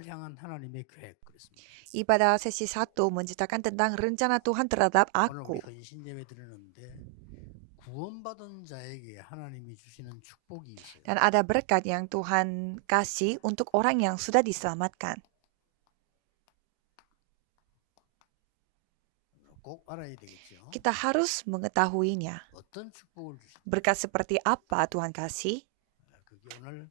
나를 향한 하나님의 계획 그랬습니다. Ibadah sesi 1 menceritakan tentang rencana Tuhan terhadap 오늘 우리 aku. 헌신 예배 드리는데 구원받은 자에게 하나님이 주시는 축복이 있어요. Dan ada berkat yang Tuhan kasih untuk orang yang sudah diselamatkan. 꼭 알아야 되겠죠. Kita harus mengetahuinya. 어떤 축복을 주시는지. Berkat seperti apa Tuhan kasih? 그게 오늘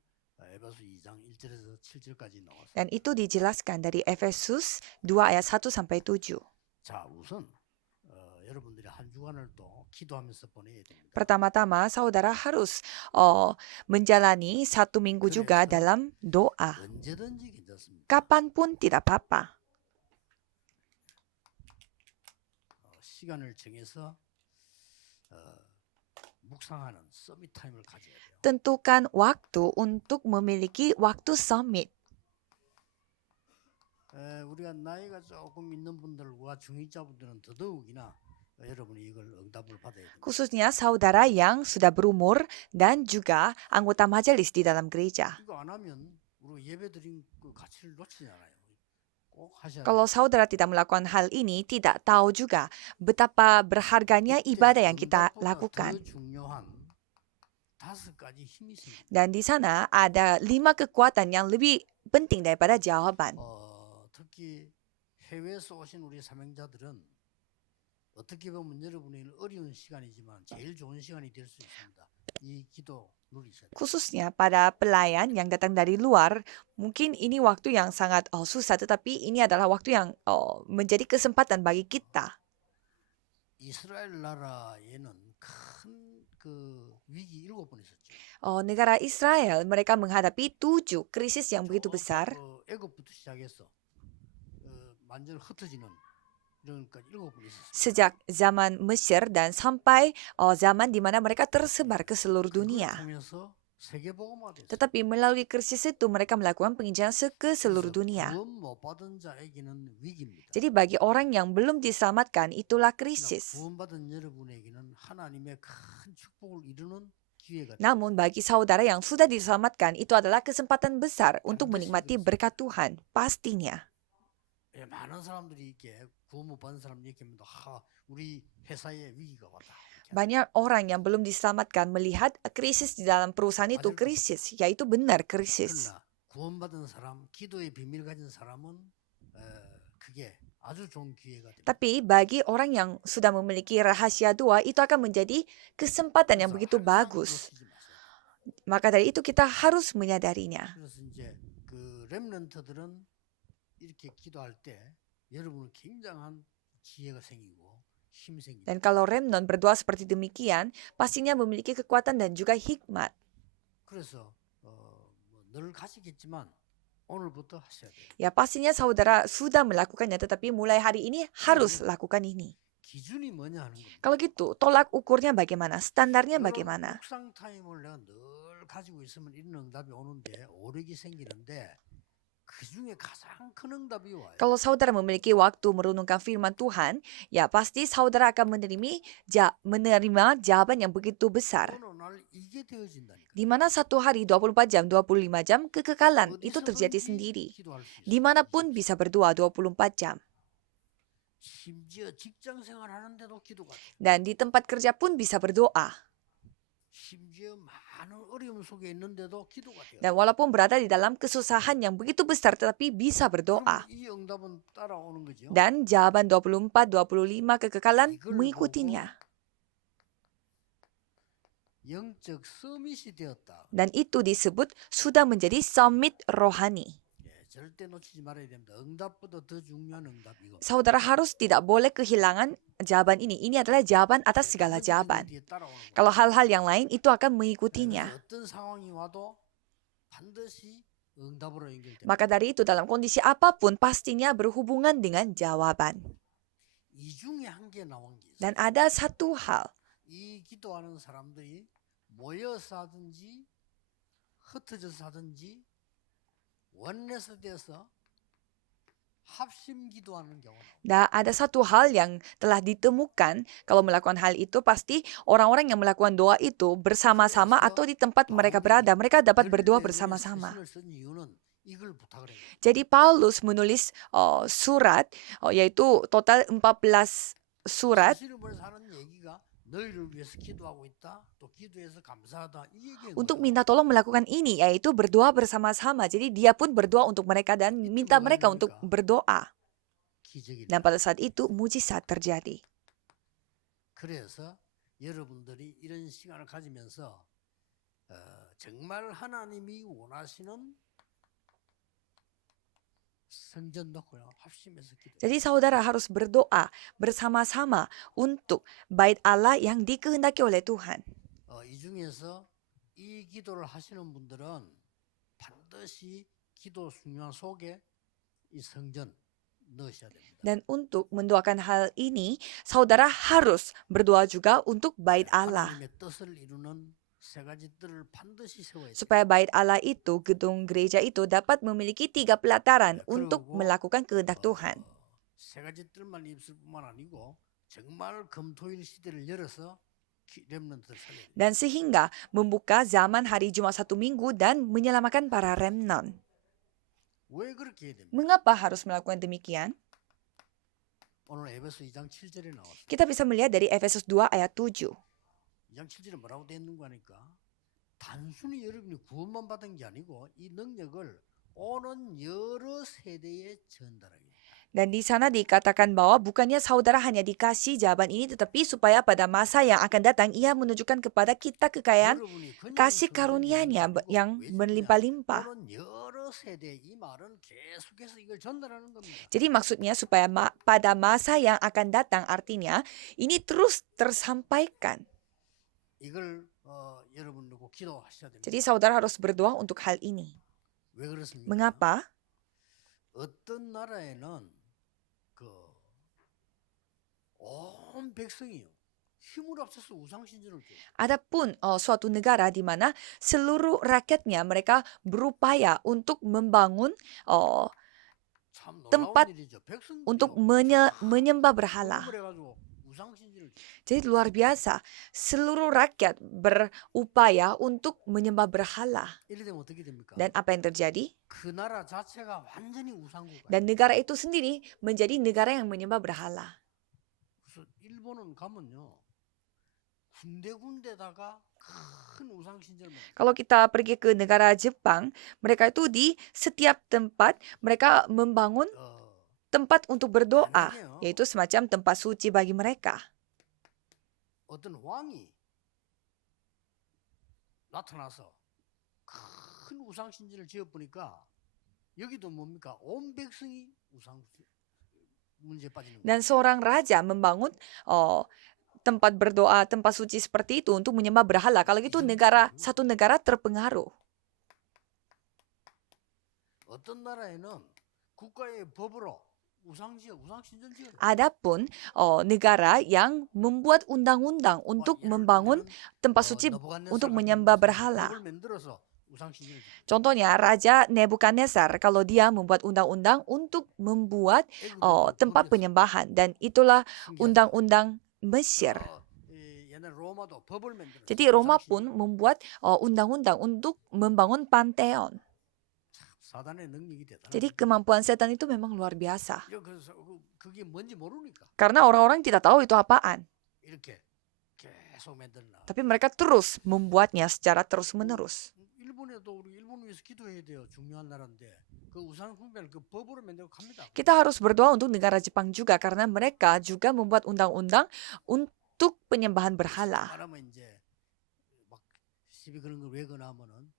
에베소 2장 1절에서 7절까지 나왔어요. Dan itu dijelaskan dari Efesus 2 ayat 1 sampai 7. 자, 우선 여러분들이 한 주간을 또 기도하면서 보내야 됩니다. Pertama-tama, saudara harus menjalani 1 minggu juga dalam doa. 언제든지 괜찮습니다. Kapanpun tidak apa-apa. 시간을 정해서 묵상하는 서밋 타임을 가져야 돼요. Tentukan waktu untuk memiliki waktu summit. 우리가 나이가 조금 있는 분들과 중위자분들은 더더욱이나 여러분이 이걸 응답을 받아야 됩니다. Khususnya saudara yang sudah berumur dan juga anggota majelis di dalam gereja. 이거 안 하면 우리 예배드린 그 가치를 놓치잖아요. 꼭 하셔야 돼요. Kalau saudara tidak melakukan hal ini, tidak tahu juga betapa berharganya ibadah yang kita 응답보다 lakukan. 더 중요한 5가지 힘이 있습니다. Dan di sana ada 5 kekuatan yang lebih penting daripada jawaban. 특히 해외에서 오신 우리 사명자들은 어떻게 보면 여러분에게는 어려운 시간이지만 제일 좋은 시간이 될 수 있습니다. 이 기도 누리셔야 돼요. Khususnya pada pelayan yang datang dari luar, mungkin ini waktu yang sangat susah, tetapi ini adalah waktu yang menjadi kesempatan bagi kita. 이스라엘 나라에는 큰 그 위기 7번 있었죠. Negara Israel, mereka menghadapi 7 krisis yang begitu besar. 애굽부터 시작해서 완전 흩어지는 이러니까 7번 있었어요. Sejak zaman Mesir dan sampai zaman di mana mereka tersebar ke seluruh dunia. 통해서 세계복음화 됐어요. Tetapi melalui krisis itu mereka melakukan penginjilan ke seluruh dunia. 구원 못 받은 자에게는 위기입니다. Jadi bagi orang yang belum diselamatkan, itulah 그러나 krisis. 구원받은 여러분에게는 하나님의 큰 축복을 이루는 기회가 됩니다. Namun bagi saudara yang sudah diselamatkan, itu adalah kesempatan besar untuk menikmati berkat Tuhan, pastinya. 많은 사람들이 이렇게 구원 못 받은 사람 얘기하면 우리 회사에 위기가 왔다. Banyak orang yang belum diselamatkan melihat krisis di dalam perusahaan itu krisis, yaitu benar krisis. 그러나 구원받은 사람, 기도의 비밀 가진 사람은 그게 아주 좋은 기회가 됩니다. Tapi bagi orang yang sudah memiliki rahasia doa, itu akan menjadi kesempatan yang begitu bagus. Maka dari itu kita harus menyadarinya. 그래서 이제 그 렘넌트들은 이렇게 기도할 때 여러분은 굉장한 지혜가 생기고 힘이 생깁니다. Dan kalau remnant berdoa seperti demikian, pastinya memiliki kekuatan dan juga hikmat. 그래서 늘 가시겠지만 오늘부터 하셔야 돼요. Ya pastinya saudara sudah melakukannya, tetapi mulai hari ini harus lakukan ini. 기준이 뭐냐 하는 겁니다. Kalau gitu, tolak ukurnya bagaimana? Standarnya 이런 bagaimana? 묵상 타임을 내가 늘 가지고 있으면 이런 응답이 오는데 오력이 생기는데 그 중에 가장 큰 응답이 와요. Kalau saudara memiliki waktu merenungkan firman Tuhan, ya pasti saudara akan menerima jawaban yang begitu besar. 어느 날 이게 되어진다니까. Di mana satu hari 24 jam, 25 jam, kekekalan itu terjadi sendiri. 기도할 수 있어요. Dimanapun bisa berdoa 24 jam. 심지어 직장 생활하는데도 기도가 돼. Dan di tempat kerja pun bisa berdoa. 심지어 많은 어려움 속에 있는데도 기도가 돼요. Dan walaupun berada di dalam kesusahan yang begitu besar, tetapi bisa berdoa. 그럼 이 응답은 따라오는 거죠. Dan jawaban 24, 25 kekekalan mengikutinya. 영적 서밋이 되었다. Dan itu disebut sudah menjadi summit rohani. 절대 놓치지 말아야 됩니다. 응답보다 더 중요한 응답이고. Saudara harus tidak boleh kehilangan jawaban ini. Ini adalah jawaban atas segala jawaban. 뒤에 따라오는 거예요. Kalau hal-hal yang lain itu akan mengikutinya. 그래서 어떤 상황이 와도 반드시 응답으로 연결됩니다. Maka dari itu dalam kondisi apapun pastinya berhubungan dengan jawaban. 이 중에 한 개 나온 게 있어요. Dan ada satu hal. 이 기도하는 사람들이 모여서 하든지 흩어져서 하든지 원내서 돼서 합심 기도하는 경우. Nah, ada satu hal yang telah ditemukan kalau melakukan hal itu pasti orang-orang yang melakukan doa itu bersama-sama atau di tempat mereka berada, mereka dapat berdoa bersama-sama. 쓴 이유는 이걸 부탁을 해요. Jadi Paulus menulis surat, yaitu total 14 surat 사실은 벌써 하는 얘기가 너희를 위해서 기도하고 있다. 또 기도해서 감사하다. 이 얘기인 untuk 거예요. minta tolong melakukan ini, yaitu berdoa bersama-sama. Jadi dia pun berdoa untuk mereka dan Itu minta 뭐가 mereka untuk 됩니까? berdoa. 기적이 Dan pada saat itu mujizat terjadi. 그래서 여러분들이 이런 시간을 가지면서 정말 하나님이 원하시는 성전 놓고요 합심해서 기도. Jadi saudara harus berdoa bersama-sama untuk bait Allah yang dikehendaki oleh Tuhan. 이 중에서 이 기도를 하시는 분들은 반드시 기도 중요한 속에 이 성전 넣으셔야 됩니다. Dan untuk mendoakan hal ini, saudara harus berdoa juga untuk bait Allah. 하나님의 뜻을 이루는 세 가지 뜰을 반드시 세워야 돼요. Supaya bait Allah itu, gedung gereja itu dapat memiliki 3 pelataran untuk melakukan kehendak Tuhan. 세 가지 뜰만 있을 뿐만 아니고 정말 금토일 시대를 열어서 렘넌트를 살려야 돼요. Dan sehingga membuka zaman hari Jumat 1 Minggu dan menyelamatkan para remnant. 왜 그렇게 해야 됩니까? Mengapa harus melakukan demikian? 오늘 에베소 2장 7절에 나왔어요. Kita bisa melihat dari Efesus 2 ayat 7. 2장 7절에 뭐라고 되어 있는 거 하니까 단순히 여러분이 구원만 받은 게 아니고 이 능력을 오는 여러 세대에 전달하게. Dan di sana dikatakan bahwa bukannya saudara hanya dikasih jawaban ini, tetapi supaya pada masa yang akan datang ia menunjukkan kepada kita kekayaan kasih karunia-Nya yang berlimpah-limpah. 오는 여러 세대 이 말은 계속해서 이걸 전달하는 겁니다. Jadi maksudnya supaya pada masa yang akan datang, artinya ini terus tersampaikan. 이걸 여러분 놓고 기도하셔야 됩니다. Jadi saudara harus berdoa untuk hal ini. 왜 그렇습니까? Mengapa? 어떤 나라에는 온 백성이요 힘을 합쳐서 우상 신전을 줘요. Adapun suatu negara di mana seluruh rakyatnya mereka berupaya untuk membangun 참 놀라운 tempat 일이죠. 백성들이요. untuk menyembah berhala. 그래가지고 우상 신전을 줘요. Jadi luar biasa, seluruh rakyat berupaya untuk menyembah berhala. 이래 되면 어떻게 됩니까? Dan apa yang terjadi? 그 나라 자체가 완전히 우상국가예요. Dan negara itu sendiri menjadi negara yang menyembah berhala. 그래서 일본은 가면요 군데군데다가 큰 우상 신전을 만들어요. Kalau kita pergi ke negara Jepang, mereka itu di setiap tempat mereka membangun tempat untuk berdoa, yaitu semacam tempat suci bagi mereka. 어떤 왕이 나타나서 큰 우상 신전을 지어 보니까 여기도 뭡니까? 온 백성이 우상 문제에 빠지는 거예요. Dan seorang raja membangun tempat berdoa, tempat suci seperti itu untuk menyembah berhala. Kalau gitu satu negara terpengaruh. 어떤 나라에는 국가의 법으로 우상 신전 지어요. Adapun negara yang membuat undang-undang untuk membangun tempat suci untuk menyembah berhala. 법을 만들어서 우상 신전을 지어요. Contohnya Raja Nebukadnezar kalau dia membuat undang-undang untuk membuat tempat penyembahan, dan itulah undang-undang Mesir. 옛날 로마도 법을 만들어서 Jadi Roma pun membuat undang-undang untuk membangun panteon. 사단의 능력이 대단해요. Jadi kemampuan setan itu memang luar biasa. 그래서 그게 뭔지 모르니까 Karena orang-orang tidak tahu itu apaan. 이렇게 계속 만들나. Tapi mereka terus membuatnya secara terus-menerus. 일본에도 우리 일본 위해서 기도해야 돼요. 중요한 나라인데 그 우상 숭배를 그 법으로 만들고 갑니다. Kita harus berdoa untuk negara Jepang juga karena mereka juga membuat undang-undang untuk penyembahan berhala. 말하면 이제 막 시비 그런 걸 왜 그러냐면은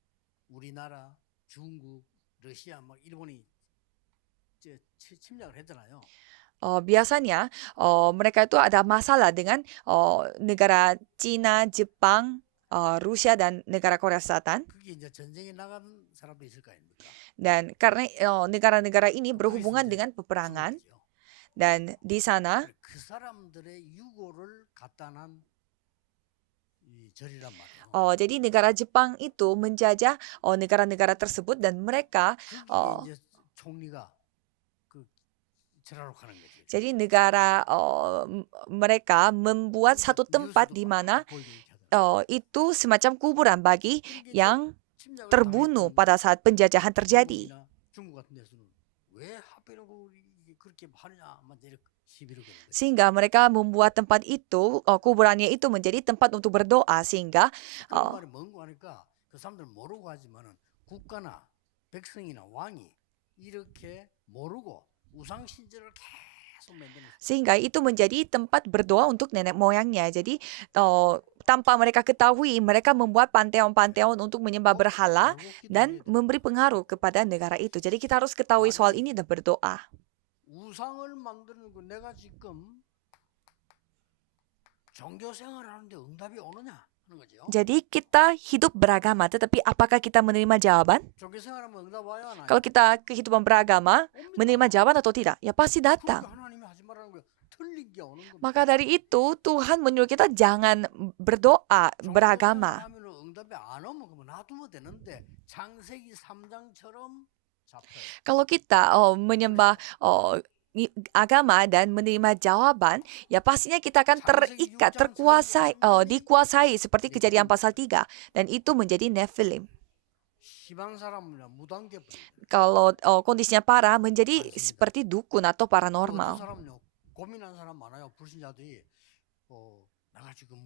우리나라, 중국, 러시아 막 일본이 침략을 했잖아요. Biasanya mereka itu ada masalah dengan negara Cina, Jepang, Rusia dan negara Korea Selatan. 그게 이제 전쟁에 나간 사람도 있을 거 아닙니까? Dan karena negara-negara ini berhubungan dengan peperangan, dan di sana 그 사람들의 유고를 갖다 난 이 절이란 말이에요. jadi negara Jepang itu menjajah negara-negara tersebut dan mereka 그게 이제 총리가 그 절하러 가는 거죠. jadi negara mereka membuat satu tempat di mana itu semacam kuburan bagi yang terbunuh pada saat penjajahan terjadi. 중국 같은 데서는 왜 하필이면 이게 그렇게 하느냐, 막 이렇게 시비를 거는 거죠. Sehingga mereka membuat tempat itu, kuburannya itu menjadi tempat untuk berdoa. Sehingga 그런 uh, 말이 뭔고 하니까 그 사람들은 모르고 하지만은 국가나 백성이나 왕이 이렇게 모르고 우상 신전을 계속 만드는 거예요. sehingga itu menjadi tempat berdoa untuk nenek moyangnya. Jadi tanpa mereka ketahui, mereka membuat panteon-panteon untuk menyembah berhala 알고 dan 기도해야 돼. memberi pengaruh kepada negara itu. Jadi kita harus ketahui soal ini dan berdoa. 우상을 만드는 거 내가 지금 종교 생활하는데 응답이 오느냐 하는 거죠. Jadi kita hidup beragama, tetapi apakah kita menerima jawaban? 종교 생활하면 응답 와요, 안 와요? Kalau kita kehidupan beragama, 옵니다. menerima jawaban atau tidak? Ya pasti 그러니까 datang. 하나님이 하지 말라는 거예요. 틀린 게 오는 겁니다. Maka dari itu, Tuhan menyuruh kita jangan berdoa beragama. 하면 응답이 안 오면 그러면 놔두면 되는데 창세기 3장처럼 잡혀요. Kalau kita menyembah agama dan menerima jawaban, ya pastinya kita akan terikat, dikuasai seperti Kejadian pasal 3. Dan itu menjadi Nephilim. 시방 사람이나 무당돼 버려. Kalau kondisinya parah, menjadi seperti dukun atau 어떤 paranormal. 사람은요 고민하는 사람 많아요. 불신자들이 내가 지금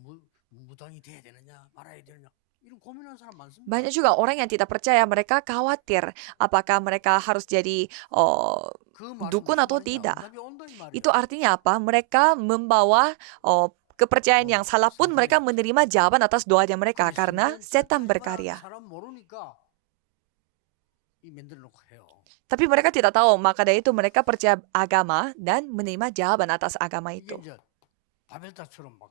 무당이 돼야 되느냐 말아야 되느냐 이런 고민하는 사람 많습니다. Banyak juga orang yang tidak percaya, mereka khawatir apakah mereka harus jadi 그 말은 dukun 무슨 atau 말이냐? tidak. 응답이 온다 이 말이에요. Itu artinya apa? Mereka membawa kepercayaan yang salah pun mereka menerima jawaban atas doanya mereka karena setan berkarya. 사람 모르니까 이 만들어 놓고 해요. Tapi mereka tidak tahu, maka dari itu mereka percaya agama dan menerima jawaban atas agama 이게 itu. 이제 바벨탑처럼 막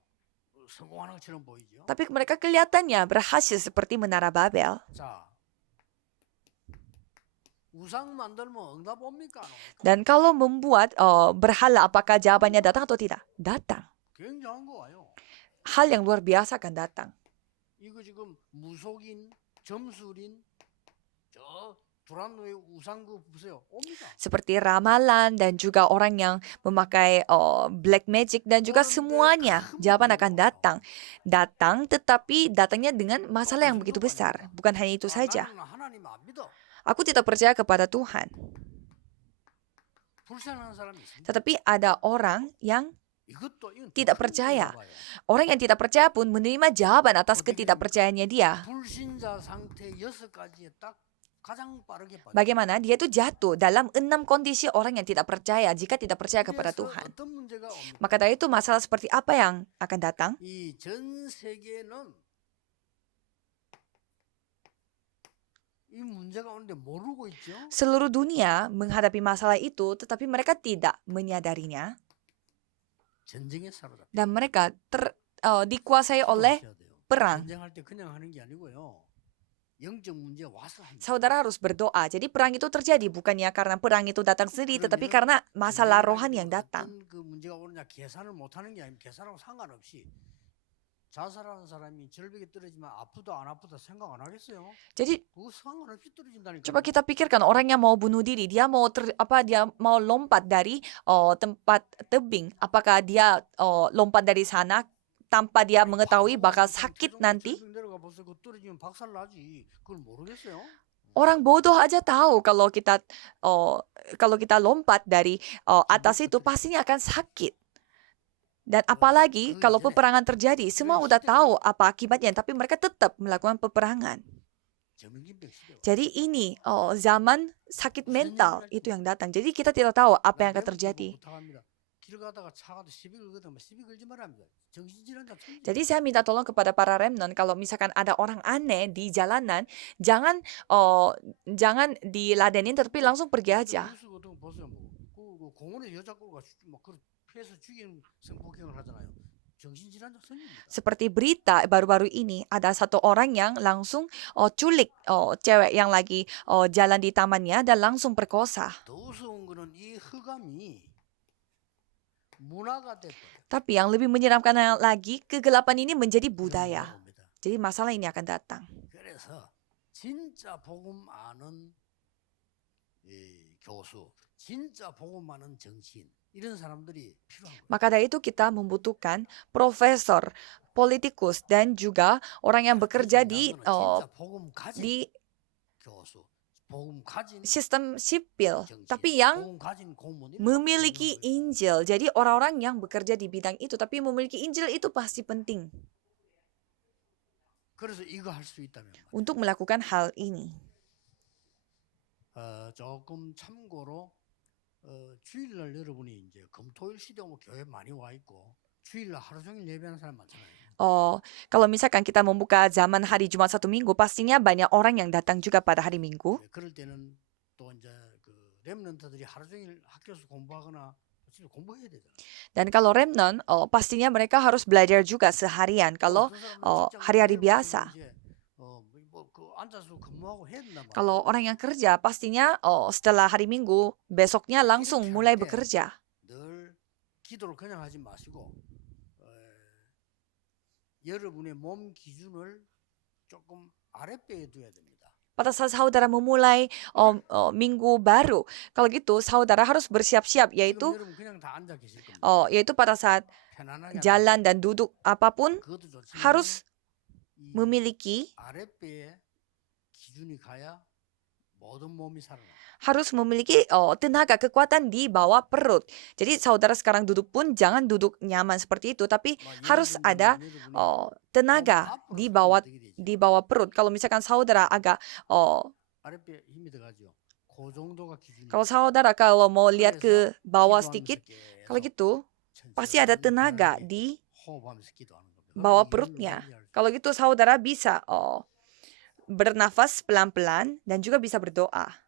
성공하는 것처럼 보이죠. Tapi mereka kelihatannya berhasil seperti Menara Babel. 자, 우상 만들면 응답 옵니까? 안 옵니까? Dan kalau membuat berhala, apakah jawabannya datang atau tidak? Datang. 굉장한 거 와요. Hal yang luar biasa akan datang. 이거 지금 무속인, 점술인, 저 불안노의 우상 그 보세요. 옵니다. Seperti ramalan dan juga orang yang memakai black magic dan juga semuanya jawaban akan datang. Datang, tetapi datangnya dengan masalah yang begitu besar. Bukan hanya itu saja. 나는 하나님 안 믿어. Aku tidak percaya kepada Tuhan. 불신하는 사람이 있습니다. Tetapi ada orang yang 이건 tidak 큰 percaya. 문제가 와요. Orang yang tidak percaya pun menerima jawaban atas ketidakpercayaannya dia. 불신자 상태 6가지에 딱 가장 빠르게 빠져. Bagaimana dia itu jatuh dalam 6 kondisi orang yang tidak percaya jika tidak percaya kepada 그래서 Tuhan. 어떤 문제가 옵니까? Maka dari itu masalah seperti apa yang akan datang? 이 전 세계는 이 문제가 오는데 모르고 있죠. Seluruh dunia menghadapi masalah itu, tetapi mereka tidak menyadarinya 전쟁에 사로잡혀. dan mereka dikuasai oleh 기도하셔야 돼요. perang. 전쟁할 때 그냥 하는 게 아니고요. 영적 문제 와서 합니다. Saudara harus berdoa. Jadi perang itu terjadi bukannya karena perang itu datang sendiri, tetapi karena masalah rohani yang datang. 어떤 그 문제가 오느냐 계산을 못 하는 게 아니면 계산하고 상관없이 자살하는 사람이 절벽에 떨어지면 아프다 안 아프다 생각 안 하겠어요? Jadi 그거 상관없이 떨어진다니까. coba kita pikirkan orang yang mau bunuh diri, dia mau dia mau lompat dari tempat tebing. Apakah dia lompat dari sana tanpa dia mengetahui bakal sakit nanti? 내려가 보세요. 그 떨어지면 박살 나지. 그걸 모르겠어요? Orang bodoh aja tahu kalau kita lompat dari atas itu pastinya akan sakit. Dan apalagi kalau peperangan terjadi, semua udah tahu apa akibatnya, tapi mereka tetap melakukan peperangan. 정신병 시대가. Jadi ini zaman sakit mental itu yang datang. Jadi kita tidak tahu apa yang akan terjadi. 부탁합니다. 길 가다가 차가 시비 걸거든. 시비 걸지 말랍니다. 정신질환자 천지. Jadi saya minta tolong kepada para remnant, kalau misalkan ada orang aneh di jalanan, jangan diladenin, tetapi langsung pergi aja. 뉴스 같은 거 보세요. 그 공원에 여자 끌고 막 그 피해서 죽이는 성폭행을 하잖아요. 정신질환자 선입니다. Seperti berita baru-baru ini, ada satu orang yang langsung culik cewek yang lagi jalan di tamannya dan langsung perkosa. 더 무서운 거는 이 흑암이 문화가 돼버려. Tapi yang lebih menyeramkan lagi, kegelapan ini menjadi budaya. 옵니다. Jadi masalah ini akan datang. 그래서 진짜 복음 아는 이 교수, 진짜 복음 아는 정치인 이런 사람들이 필요한 거예요. Maka dari itu kita membutuhkan profesor, politikus, dan juga orang yang bekerja 진짜 복음 가진 di 교수, sistem sipil, 정치에 tapi yang 복음 가진 공무원이 memiliki Injil. Jadi orang-orang yang bekerja di bidang itu, tapi memiliki Injil itu pasti penting 그래서 이거 할 수 있다면 말이에요. untuk melakukan hal ini. 조금 참고로 주일날 여러분이 이제 금토일 시대고 교회 많이 와 있고 주일날 하루 종일 예배하는 사람 많잖아요. Kalau misalkan kita membuka zaman hari Jumat satu minggu, pastinya banyak orang yang datang juga pada hari Minggu. 그럴 때는 또 이제 그 렘넌트들이 하루 종일 학교에서 공부하거나 진짜 공부해야 되잖아요. Dan kalau remnant, pastinya mereka harus belajar juga seharian. Kalau 어떤 사람은 직장 hari-hari 내려가서 biasa. 이제 뭐그 앉아서 근무하고 해야 된단 말이에요. Kalau orang yang kerja, pastinya setelah hari Minggu, besoknya langsung 이렇게 mulai 할 때 bekerja. 늘 기도를 그냥 하지 마시고 여러분의 몸 기준을 조금 아랫배에 둬야 됩니다. Pada saat saudara memulai minggu baru, kalau gitu saudara harus bersiap-siap, 지금 yaitu 여러분 그냥 다 앉아 계실 겁니다. yaitu pada saat 편안하게 앉아 jalan dan duduk apapun 그것도 좋지만 harus 이 memiliki 아랫배에 기준이 가야 모든 몸이 살아나. tenaga kekuatan di bawah perut. Jadi saudara sekarang duduk pun jangan duduk nyaman seperti itu, tapi harus ada tenaga di bawah perut. Kalau misalkan saudara agak 아랫배 힘이 들어가죠. 그 정도가 기준이. kalau mau lihat ke bawah 기도하면서 sedikit, 계속 kalau gitu pasti ada 천천히 tenaga 편안하게 di 호흡하면서 기도하는 겁니다. bawah 그러면 perutnya. 이해를 할 수 Kalau gitu saudara bisa bernafas pelan-pelan dan juga bisa berdoa.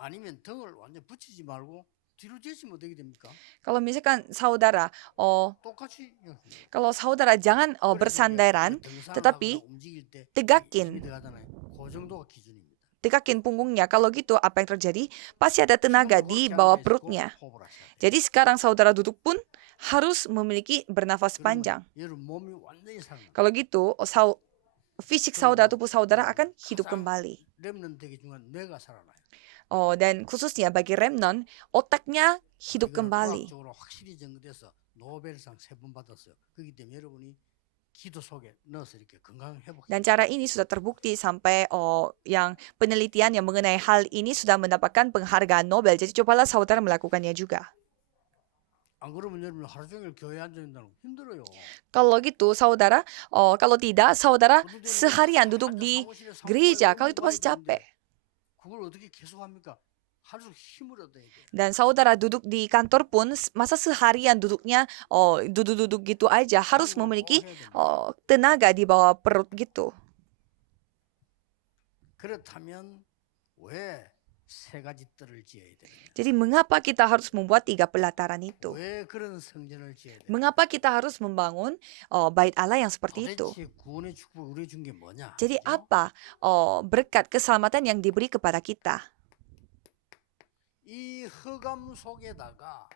아니면 등을 완전 붙이지 말고 뒤로 제시면 어떻게 됩니까? Kalau misalkan saudara 똑같이 kalau saudara jangan bersandaran, tetapi tegakin. 그 정도가 기준입니다. tegakin punggungnya. Kalau gitu apa yang terjadi? Pasti ada tenaga di bawah perutnya. Jadi sekarang saudara duduk pun harus memiliki bernafas panjang. 여러분 몸이 완전히 살아나. Kalau gitu fisik saudara, tubuh saudara akan hidup kembali. 렘넌트에게 중요한 뇌가 살아나요. Dan khususnya bagi remnant, otaknya hidup 이거는 kembali. 과학적으로 확실히 증거돼서 노벨상 3번 받았어요. 그렇기 때문에 여러분이 기도 속에 넣어서 이렇게 건강 회복. Dan cara ini sudah terbukti sampai yang penelitian yang mengenai hal ini sudah mendapatkan penghargaan Nobel. Jadi cobalah saudara melakukannya juga. 안 그러면 여러분 하루 종일 교회 앉아 있는 거 힘들어요. Kalau gitu saudara, kalau tidak saudara seharian duduk di gereja, kalau itu pasti capek. 그걸 어떻게 계속 합니까? 하루 힘을 얻어야 돼. Dan saudara duduk di kantor pun masa seharian duduknya duduk-duduk gitu aja, harus memiliki tenaga di bawah perut gitu. 그렇다면 왜 세 가지 뜰을 지어야 돼? Jadi mengapa kita harus membuat 3 pelataran itu? 왜 그런 성전을 지어야 돼? Mengapa kita harus membangun bait Allah yang seperti itu? 도대체 구원의 축복 우리 준 게 뭐냐? Jadi 그죠? apa berkat keselamatan yang diberi kepada kita? 이 흑암 속에다가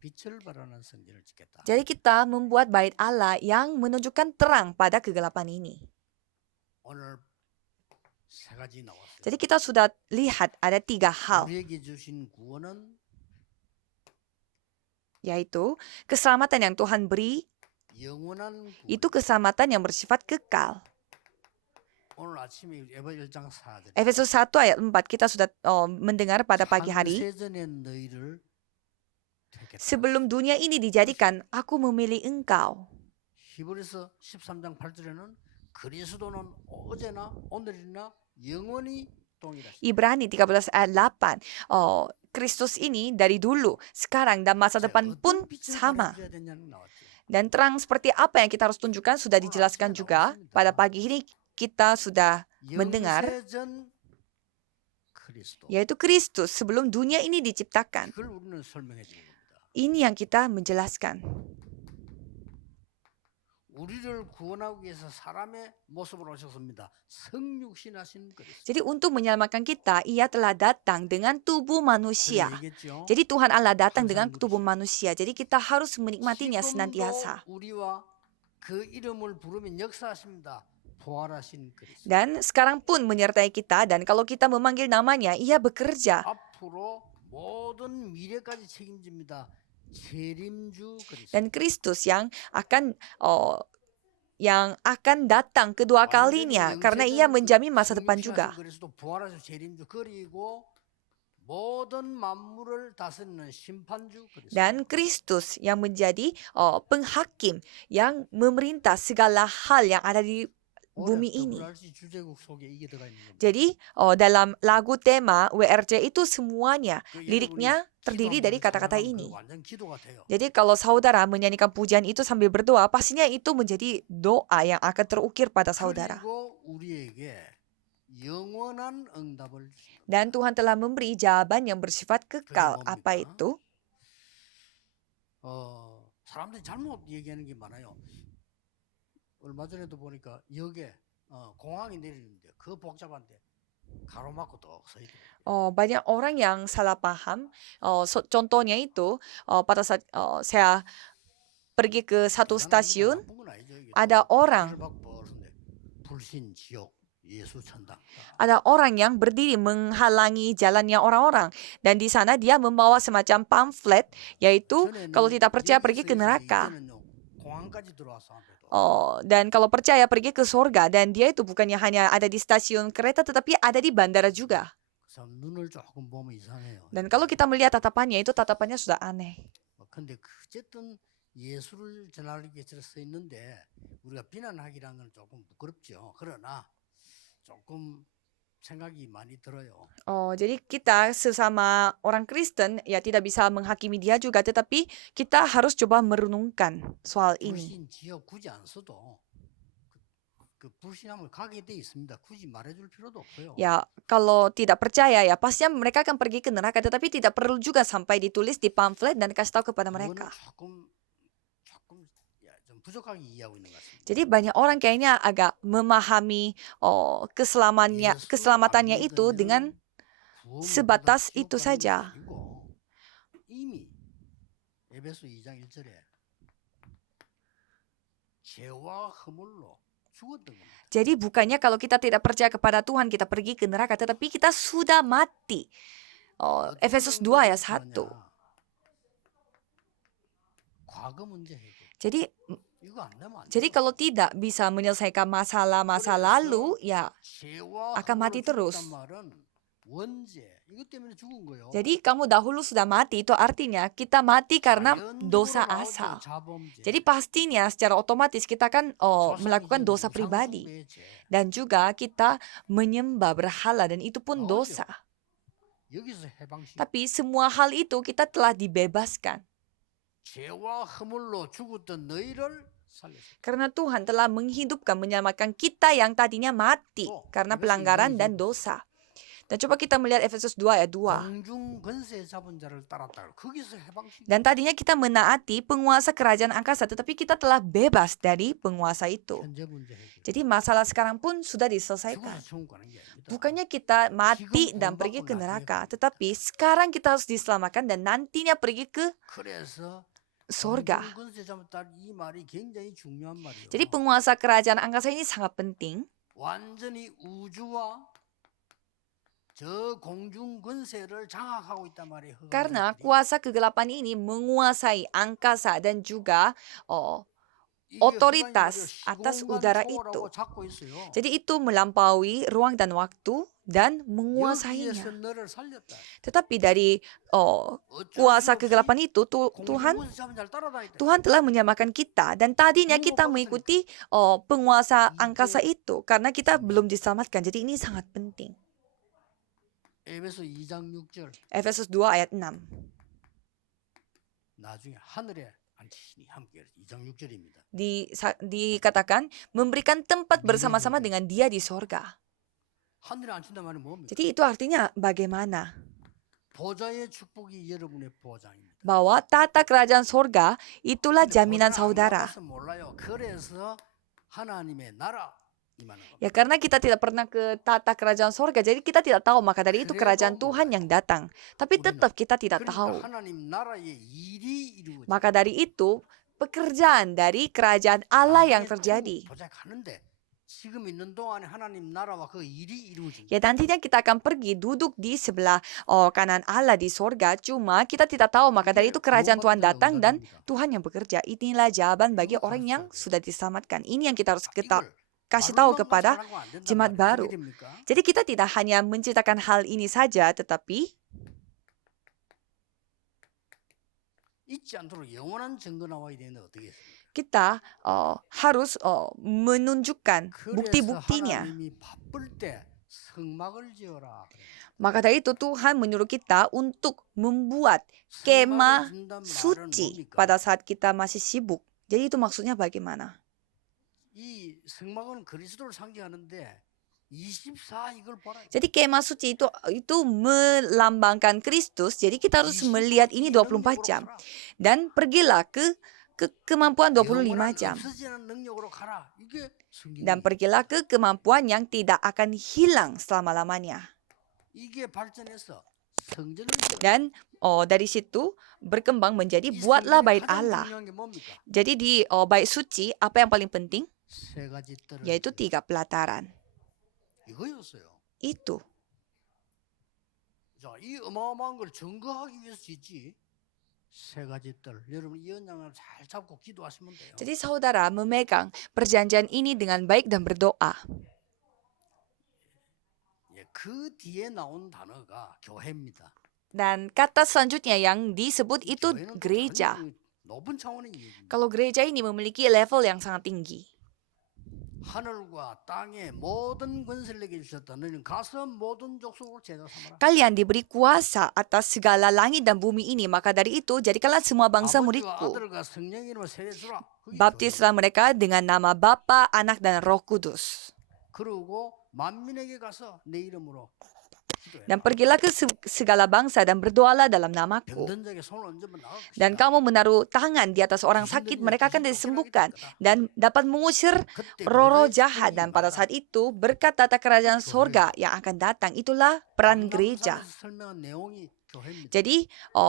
빛을 발하는 성전을 짓겠다. Jadi kita membuat bait Allah yang menunjukkan terang pada kegelapan ini. 오늘 세 가지 나왔어요. Jadi kita sudah lihat ada 3 hal, 우리에게 주신 구원은 yaitu keselamatan yang Tuhan beri, 영원한 구원. itu keselamatan yang bersifat kekal. 오늘 아침에 에베 1장 4절. Efesus 1 ayat 4 kita sudah mendengar pada pagi hari. 창세전에 너희를 택했다. Sebelum dunia ini dijadikan, aku memilih engkau. 히브리서 13장 8절에는 그리스도는 어제나 오늘이나 영원히 동일하시다. Ibrani 13 ayat 8. Kristus ini dari dulu, sekarang, dan masa depan pun sama. Dan terang seperti apa yang kita harus tunjukkan sudah dijelaskan juga. Pada pagi ini kita sudah mendengar, yaitu Kristus sebelum dunia ini diciptakan. Ini yang kita menjelaskan. 우리를 구원하기 위해서 사람의 모습으로 오셨습니다. 성육신하신 그리스도. Jadi untuk menyelamatkan kita, ia telah datang dengan tubuh manusia. 얘기했죠. Jadi Tuhan Allah datang dengan tubuh manusia. Jadi kita harus menikmatinya senantiasa. 우리와 그 이름을 부르면 역사하십니다. 부활하신 그리스도. Dan sekarang pun menyertai kita, dan kalau kita memanggil namanya, ia bekerja. 앞으로 모든 미래까지 책임집니다. 재림주 그리스도. Dan Kristus yang akan yang akan datang kedua kalinya karena ia menjamin masa depan juga. 그리스도 부활하셔 재림주 그리고 모든 만물을 다스리는 심판주 그리스도. Dan Kristus yang menjadi penghakim yang memerintah segala hal yang ada di bumi ini. WRC 주제곡 속에 이게 들어가 있는 겁니다. Jadi dalam lagu tema WRC itu semuanya 그 liriknya terdiri dari kata-kata 기도하면 ini. 그 완전 기도가 돼요. Jadi kalau saudara menyanyikan pujian itu sambil berdoa, pastinya itu menjadi doa yang akan terukir pada saudara. 그리고 우리에게 영원한 응답을 주십니다. Dan Tuhan telah memberi jawaban yang bersifat kekal. 뭡니까? Apa itu? 사람들이 잘못 얘기하는 게 많아요. 얼마 전에도 보니까 역에 공항이 내리는데 그 복잡한데 가로막고 또 서 있더라고요. Banyak orang yang salah paham. Contohnya itu pada saat saya pergi ke satu stasiun, 나쁜 건 아니죠. 이게 ada 또 orang 길을 막고 그러는데 불신 지옥 예수 천당. ada orang yang berdiri menghalangi jalannya orang-orang. Dan di sana dia membawa semacam pamflet, yaitu kalau tidak percaya pergi ke neraka. 공항까지 들어와서 Dan kalau percaya pergi ke surga. Dan dia itu bukannya hanya ada di stasiun kereta, tetapi ada di bandara juga. 그래서 눈을 조금 보면 이상해요. Dan kalau kita melihat tatapannya, itu tatapannya sudah aneh. 근데 어쨌든 예수를 전하기 위해서 써 있는데 우리가 비난하기라는 건 조금 부끄럽죠. 그러나 조금 생각이 많이 들어요. Jadi kita sesama orang Kristen ya tidak bisa menghakimi dia juga, tetapi kita harus coba merenungkan soal ini. 불신 지옥 굳이 안 써도 그 불신함을 가게 돼 있습니다. 굳이 말해줄 필요도 없고요. Ya, kalau tidak percaya ya pastinya mereka akan pergi ke neraka, tetapi tidak perlu juga sampai ditulis di pamflet dan kasih tahu kepada 그거는 mereka. 조금 좀 부족하게 이해하고 있는 것 같습니다. Jadi banyak orang kayaknya agak memahami keselamatannya itu dengan sebatas itu saja. 이미 에베소 2장 1절에 죄와 허물로 죽었던 겁니다. Jadi bukannya kalau kita tidak percaya kepada Tuhan kita pergi ke neraka, tetapi kita sudah mati. Efesus 2 ayat 1. 과거 문제 해결. 이거 안 되면 안 Jadi 돼요. kalau tidak bisa menyelesaikan masalah-masa lalu, ya 죄와 akan mati 허물로 terus. 죽었단 말은 원죄 이것 때문에 죽은 거예요. Jadi kamu dahulu sudah mati, itu artinya kita mati karena 자연적으로 dosa 나오죠, asal. 자범죄. Jadi pastinya secara otomatis kita kan melakukan 조상이지, dosa 우상 pribadi. 숭배의 죄. Dan juga kita menyembah berhala dan itu pun 나오죠. dosa. 여기서 해방시. Tapi semua hal itu kita telah dibebaskan. 죄와 허물로 죽었던 너희를 살렸어. Karena Tuhan telah menghidupkan, menyelamatkan kita yang tadinya mati karena pelanggaran dan dosa. Dan coba kita melihat Efesus 2 ayat 2. 공중 권세 잡은 자를 따랐다. 거기서 해방시. Dan tadinya kita menaati penguasa kerajaan angkasa, tetapi kita telah bebas dari penguasa itu. 현재 문제 해결. Jadi masalah sekarang pun sudah diselesaikan. 죽어서 천국 가는 게 아닙니다. Bukannya kita mati dan pergi ke neraka, tetapi sekarang kita harus diselamatkan dan nantinya pergi ke 그래서 surga. 공중 권세 잡은 딸 이 말이 굉장히 중요한 말이에요. Jadi penguasa kerajaan angkasa ini sangat penting. 완전히 우주와 저 공중 권세를 장악하고 있단 말이에요. Karena kuasa kegelapan ini menguasai angkasa dan juga otoritas atas udara itu. Jadi itu melampaui ruang dan waktu dan menguasainya. Tetapi dari kuasa kegelapan itu Tuhan telah menyamakan kita dan tadinya kita mengikuti penguasa angkasa itu karena kita belum diselamatkan. Jadi ini sangat penting. Efesus 2 ayat 6. 나중에 하늘에 앉히시니 함께 2장 6절입니다. Dikatakan memberikan tempat bersama-sama dengan Dia di sorga. 하늘에 앉힌단 말은 뭡니까? Jadi itu artinya bagaimana? 보좌의 축복이 여러분의 보장입니다. Bahwa tata kerajaan sorga itulah jaminan saudara. 몰라요. 그래서 하나님의 나라 Ya karena kita tidak pernah ke tata kerajaan sorga, jadi kita tidak tahu, maka dari itu kerajaan Tuhan yang datang. Tapi tetap kita tidak tahu. Maka dari itu pekerjaan dari kerajaan Allah yang terjadi. 지금 있는 동안에 하나님 나라와 그 일이 이루어진 Ya nantinya kita akan pergi duduk di sebelah kanan Allah di sorga. Cuma kita tidak tahu maka dari itu kerajaan Tuhan datang dan Tuhan yang bekerja. Inilah jawaban bagi orang yang sudah diselamatkan. Ini yang kita harus kasih tahu kepada jemaat baru. Jadi kita tidak hanya menceritakan hal ini saja, tetapi 잊지 않도록 영원한 증거 나와야 되는데 어떻게 했습니까? kita harus menunjukkan 그래서 bukti-buktinya. 하나님이 바쁠 때 성막을 지어라. Maka dari itu Tuhan menyuruh kita untuk membuat kemah 성막을 짓는다는 말은 suci 뭡니까? pada saat kita masih sibuk. Jadi itu maksudnya bagaimana? 이 성막은 그리스도를 상징하는데 24 이걸 봐라. Jadi kemah suci itu melambangkan Kristus. Jadi kita harus melihat ini 24 jam. Dan pergilah ke kemampuan 25 jam. 없어지는 능력으로 가라. 이게 Dan 성경이. pergilah ke kemampuan yang tidak akan hilang selama-lamanya. 이게 발전해서 성전을 Dan dari situ berkembang menjadi buatlah bait Allah. 중요한 게 뭡니까? Jadi di bait suci apa yang paling penting? 세 가지 뜰을 Yaitu 3 pelataran. 이거였어요. Itu. 자, 이 어마어마한 걸 증거하기 위해서 짓지. 세 가지 뜰. 여러분 이 언약을 잘 잡고 기도하시면 돼요. Jadi saudara memegang perjanjian ini dengan baik dan berdoa. 예, 그 뒤에 나온 단어가 교회입니다. Dan kata selanjutnya yang disebut itu 교회는 gereja. 완전히 높은 차원의 얘기입니다. Kalau gereja ini memiliki level yang sangat tinggi. 하늘과 땅의 모든 권세를 내게 주셨다. 너는 가서 모든 족속을 제자 삼아라. Kalian diberi kuasa atas segala langit dan bumi ini. Maka dari itu jadikanlah semua bangsa 아버지와 muridku. 아들과 성령의 이름으로 세례 주라. 그게 교회예요. Baptislah mereka dengan nama Bapa, Anak, dan Roh Kudus. 그러고 만민에게 가서 내 이름으로 기도해라. Dan pergilah ke segala bangsa dan berdoalah dalam namaku. 병든 자에게 손을 얹으면 나을 Dan 것이다. kamu menaruh tangan di atas orang sakit, mereka akan disembuhkan dan dapat mengusir roh-roh jahat. Dan pada saat itu berkat tata kerajaan sorga yang akan datang, itulah peran gereja. 감람산에서 설명한 내용이 교회입니다. Jadi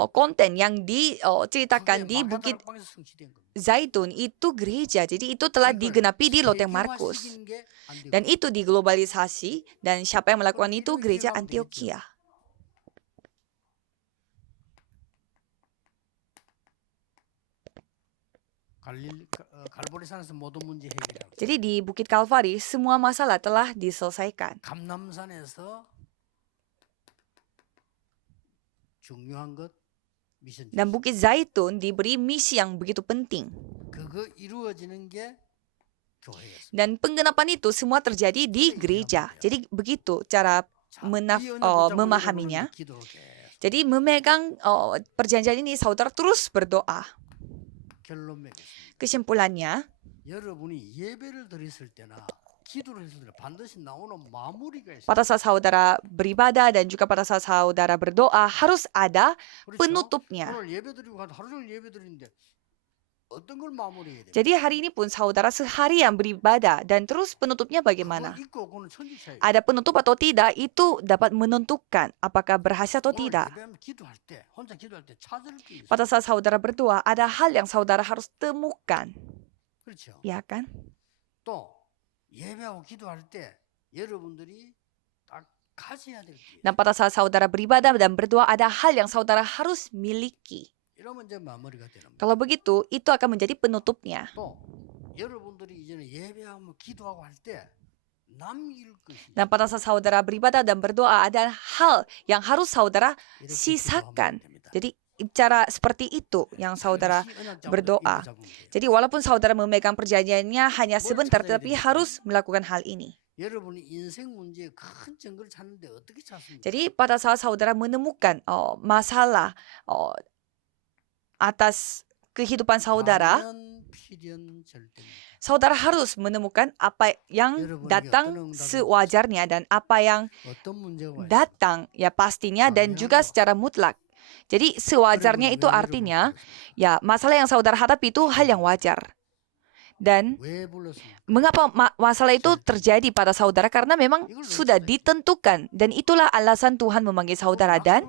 konten yang diceritakan di 그게 Bukit 마가다락방에서 성취된 겁니다. Zaitun itu gereja. Jadi itu telah digenapi di Loteng Markus. 세계화시키는 게 안 되고 Dan itu diglobalisasi. Dan siapa yang melakukan itu? Gereja Antioquia. 갈보리산에서 모든 문제 해결하고 Jadi di Bukit Kalvari semua masalah telah diselesaikan. 감람산에서 중요한 것 미션 Dan Bukit Zaitun diberi misi yang begitu penting. 그거 이루어지는 게 교회였습니다. Dan penggenapan itu semua terjadi di gereja. Jadi begitu cara 자, 이 언약 붙잡고 memahaminya. 여러분은 기도를 계속. Jadi memegang perjanjian ini saudara terus berdoa. 결론 맺겠습니다. Kesimpulannya, 여러분이 예배를 드렸을 때나 기도를 했을 때 반드시 나오는 마무리가 있어요. pada saat saudara beribadah dan juga pada saat saudara berdoa harus ada 그렇죠? penutupnya. 오늘 예배 드리고 하루 종일 예배 드리는데 어떤 걸 마무리해야 돼요? Jadi hari ini pun saudara seharian beribadah dan terus penutupnya bagaimana? 그걸 잊고 그거는 천지차예요. Ada penutup atau tidak itu dapat menentukan apakah berhasil atau 오늘 tidak. 예배하면 기도할 때 혼자 기도할 때 찾을 게 있어요. Pada saat saudara berdoa ada hal yang saudara harus temukan, 그렇죠. ya kan? 또 예배하고 기도할 때 여러분들이 딱 가져야 될 게. Dan pada saat saudara beribadah dan berdoa ada hal yang saudara harus miliki. 이러면 이제 마무리가 되는 거예요. Kalau begitu, itu akan menjadi penutupnya. 또 여러분들이 이제는 예배하고 기도하고 할 때 남길 것이 Dan pada saat saudara beribadah dan berdoa ada hal yang harus saudara 이렇게 sisakan. 기도하면 됩니다. Jadi cara seperti itu yang saudara 다시 언약 잡고 berdoa. 이거 잡으면 돼요. Jadi walaupun saudara memegang perjanjiannya hanya sebentar, tetapi harus melakukan hal ini. 여러분이 인생 문제에 큰 증거를 찾는데 어떻게 찾습니까? Jadi pada saat saudara menemukan masalah atas kehidupan saudara, 가면 필연 절대입니다. saudara harus menemukan apa yang datang sewajarnya dan apa yang 어떤 문제가 와요? datang ya pastinya dan juga secara mutlak. Jadi sewajarnya itu artinya ya masalah yang saudara hadapi itu hal yang wajar. Dan 왜 불렀습니까? mengapa masalah itu terjadi pada saudara? Karena memang sudah ditentukan dan itulah alasan Tuhan memanggil saudara dan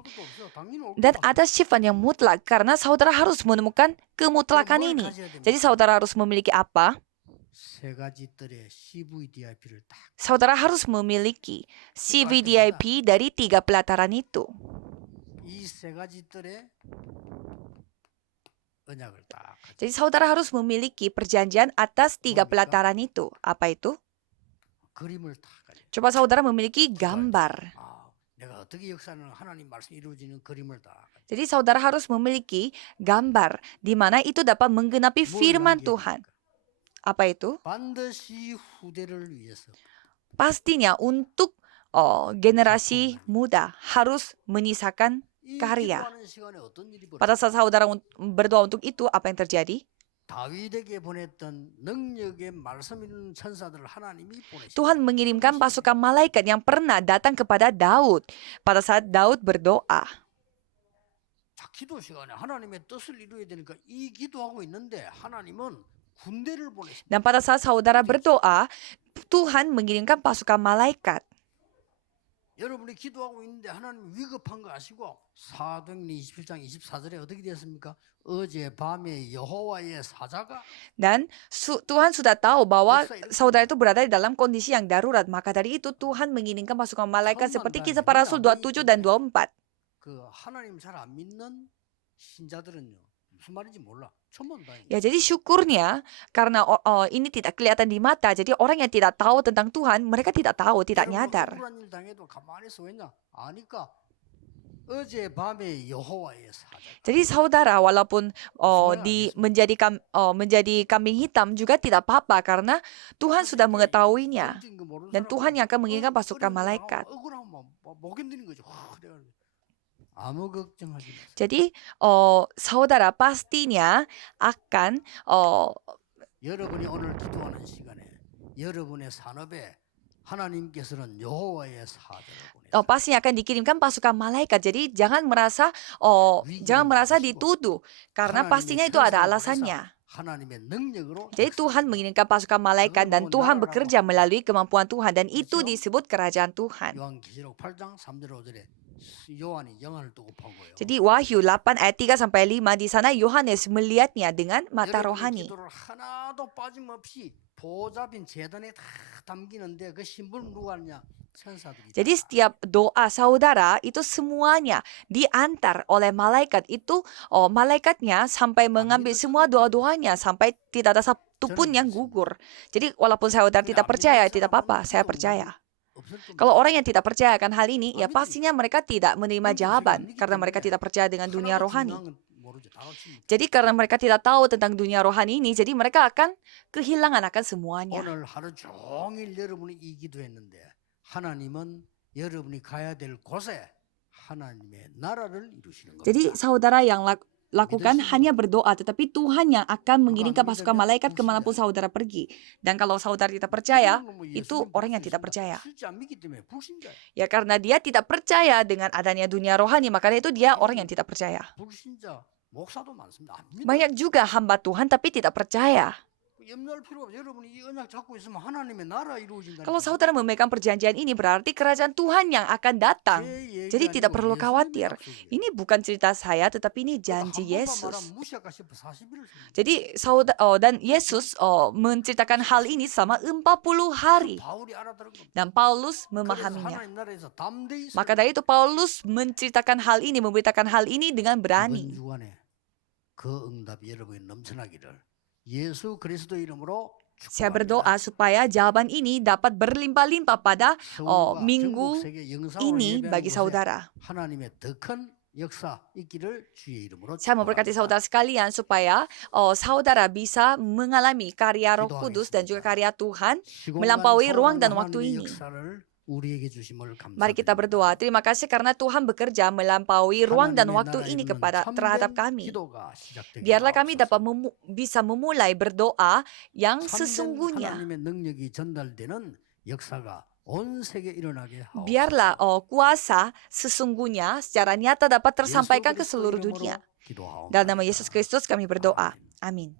ada sifat yang mutlak karena saudara harus menemukan kemutlakan ini. Jadi saudara harus memiliki apa? 세 가지 뜰의 CVDIP를 딱 Saudara harus memiliki CVDIP dari 3 pelataran itu. 이 세 가지 뜰에 언약을 딱 가지고 Jadi saudara harus memiliki perjanjian atas 3 pelataran itu. Apa itu? 그림을 딱 가지고 Coba saudara memiliki gambar. 내가 어떻게 역사는 하나님 말씀 이루어지는 그림을 다 가지고 Jadi saudara harus memiliki gambar di mana itu dapat menggenapi 뭘 firman 남겨야 Tuhan. 됩니까? Apa itu? 반드시 후대를 위해서 Pastinya untuk generasi muda harus menyisakan 이 karya. 기도하는 시간에 어떤 일이 Pada 벌어져요? saat saudara berdoa untuk itu, apa yang terjadi? 다윗에게 보냈던 능력의 말씀 있는 천사들을 하나님이 보내셨어요. Tuhan mengirimkan pasukan malaikat yang pernah datang kepada Daud pada saat Daud berdoa. 자, 기도 시간에 하나님의 뜻을 이루어야 되니까 이 기도하고 있는데 하나님은 군대를 보내십니다. Dan pada saat saudara berdoa, Tuhan mengirimkan pasukan malaikat. 여러분이 기도하고 있는데 하나님 위급한 거 아시고 사도행전 27장 24절에 어떻게 되었습니까? 어제 밤에 여호와의 사자가 Dan Tuhan sudah tahu bahwa saudara itu berada di dalam kondisi yang darurat. Maka dari itu Tuhan mengirimkan pasukan malaikat seperti kisah para rasul 27 dan 24. 그 하나님 잘 안 믿는 신자들은요. 무슨 말인지 몰라. 천만 다행이에요. Ya, jadi syukurnya karena ini tidak kelihatan di mata. Jadi orang yang tidak tahu tentang Tuhan, mereka tidak tahu, tidak nyadar. 억울한 일 당해도 가만히 서 있냐? 아니까 어제 밤에 여호와의 사자. Jadi saudara walaupun menjadi kambing hitam juga tidak apa-apa karena Tuhan sudah mengetahuinya. Dan Tuhan yang akan mengirimkan pasukan malaikat. 못 견디는 거죠. 아무 걱정하지 마세요. Jadi saudara pastinya akan 여러분이 오늘 기도하는 시간에 여러분의 산업에 하나님께서는 여호와의 사자를 보내세요. pasti akan dikirimkan pasukan malaikat. Jadi jangan merasa dituduh karena pastinya itu ada alasannya. 하나님의 능력으로 Jadi Tuhan mengirimkan pasukan malaikat dan Tuhan bekerja melalui kemampuan Tuhan dan itu disebut kerajaan Tuhan. 요한계시록 8장 3절 5절에 요한이 영안을 뜨고 보고요. Jadi Wahyu 8 ayat 3 sampai 5 di sana Yohanes melihatnya dengan mata 여러분의 rohani. 기도를 하나도 빠짐없이 보좌빈 재단에 다 담기는데 그 신분 누가 하냐? 천사들이. Jadi setiap doa saudara itu semuanya diantar oleh malaikat itu malaikatnya sampai mengambil semua doa-doanya sampai tidak ada satu pun yang gugur. Jadi walaupun saudara tidak percaya tidak apa-apa, saya percaya. Kalau orang yang tidak percaya akan hal ini, ya pastinya mereka tidak menerima jawaban karena mereka tidak percaya dengan dunia rohani. Jadi karena mereka tidak tahu tentang dunia rohani ini, jadi mereka akan kehilangan akan semuanya. 오늘 하루 종일 여러분이 이 기도했는데 하나님은 여러분이 가야 될 곳에 하나님의 나라를 이루시는 겁니다. Jadi saudara yang lakukan hanya berdoa, tetapi Tuhan yang akan mengirimkan pasukan malaikat kemanapun saudara pergi. Dan kalau saudara tidak percaya, itu orang yang tidak percaya. 실제 안 믿기 때문에 불신자예요. Ya karena dia tidak percaya dengan adanya dunia rohani, makanya itu dia orang yang tidak percaya. 불신자 목사도 많습니다. 안 믿어요. Banyak juga hamba Tuhan tapi tidak percaya. 염려할 필요 없어요. 여러분이 이 언약 잡고 있으면 하나님의 나라 이루어진다. Kalau saudara memegang perjanjian ini berarti kerajaan Tuhan yang akan datang. Jadi tidak perlu khawatir. Ini bukan cerita saya tetapi ini janji Yesus. Jadi dan Yesus menceritakan hal ini selama 40 hari. Dan Paulus memahaminya. Maka dari itu Paulus menceritakan hal ini, memberitakan hal ini dengan berani. 그 응답이 여러분이 넘쳐나기를 예수 그리스도 이름으로 Saya berdoa supaya jawaban ini dapat berlimpah-limpah pada minggu ini bagi saudara. 하나님의 더 큰 역사 있기를 주의 이름으로 Saya memberkati saudara sekalian supaya saudara bisa mengalami karya Roh Kudus dan juga karya Tuhan melampaui ruang dan waktu ini. Mari kita berdoa. Terima kasih karena Tuhan bekerja melampaui ruang dan waktu ini terhadap kami. Biarlah kami dapat bisa memulai berdoa yang sesungguhnya. Biarlah kuasa sesungguhnya secara nyata dapat tersampaikan ke seluruh dunia. Dalam nama Yesus Kristus kami berdoa. Amin.